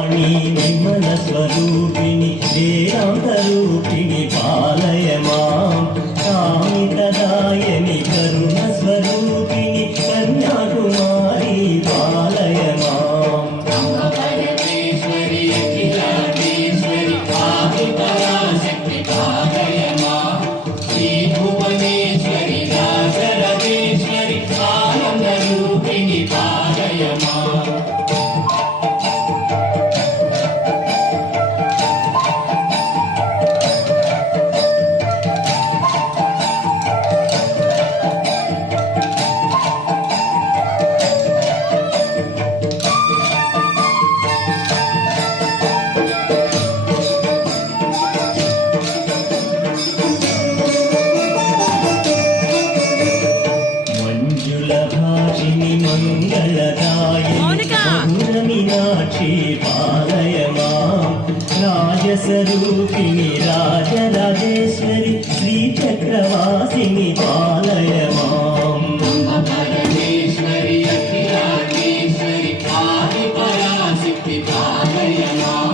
నిర్మల స్వరూపిణి వేదాంతరూపిణి పాలయ మాం కామితదాయని కరుణ స్వరూపిణి కన్యాకుమారి పాలయ మాం పరమేశ్వరి అఖిలాండేశ్వరి ఆదిపరాశక్తి పాలయ మాం శ్రీ భువనేశ్వరి రాజరాజేశ్వరి ఆనందరూపిణి పాలయ మాం मीनाक्षी पालय मां राजस्वरूपिणि राजराजेश्वरि श्रीचक्रवासिनि पालय मां परमेश्वरि अखिलांडेश्वरि आदिपराशक्ति पालय मां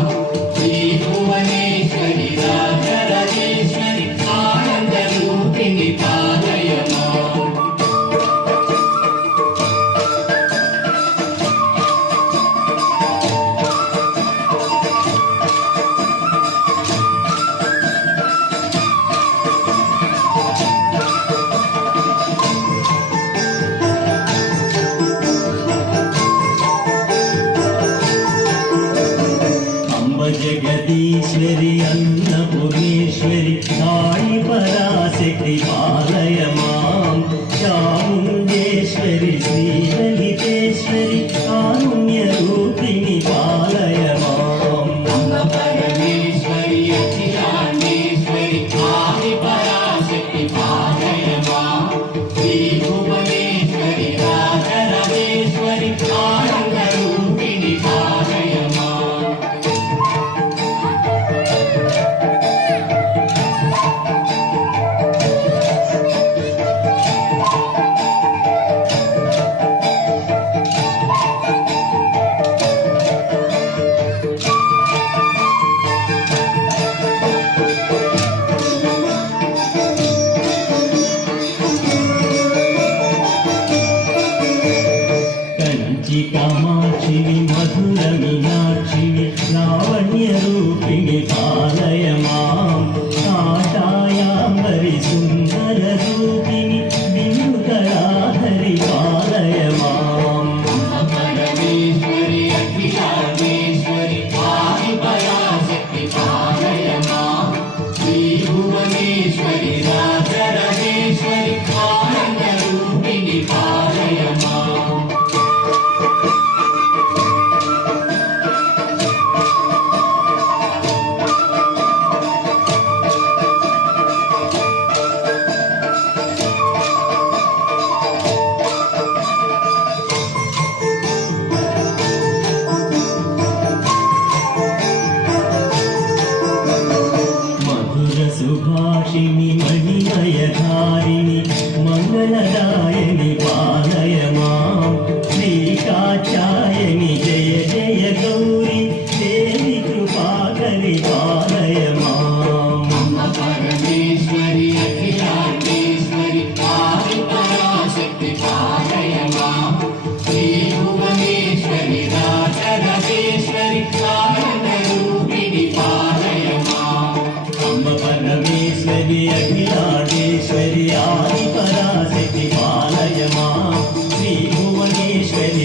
श्रीभुवनेश्वरि राजराजेश्वरि आनन्दरूपिणि पालय मां जगदीश्वरि अन्नपूर्णेश्वरि काळी पराशक्ति पालय मां चामुण्डेश्वरि श्रीललितेश्वरि कारुण्यरूपिणि पालय मां परमेश्वरि अखिलांडेश्वरि आदिपराशक्ति पालय मां श्रीभुवनेश्वरि राजराजेश्वरि आनन्दरूपिणि पालय मां कामाक्षिणि मधुर मीनाक्षिणि लावण्यरूपिणि पालय मां काटायाम्बरि सुन्दररूपिणि बिन्दुकलाधरि पालय मां परमेश्वरि अखिलांडेश्वरि आदिपराशक्ति पालय मां श्रीभुवनेश्वरि राजराजेश्वरि आनन्दरूपिणि पालय मां सुभाषिणि मणिमयधारिणि मङ्गलदायिनि पालय मां श्रीकात्यायनि जय जय गौरि देवि कृपाकरि पालय मां परमेश्वरि अखिलांडेश्वरि आदिपराशक्ति पालय मां श्रीभुवनेश्वरि राजराजेश्वरि आनन्दरूपिणि पालय मां परमेश्वरि अखिलांडेश्वरि आदिपराशक्ति पालय मां श्रीभुवनेश्वरि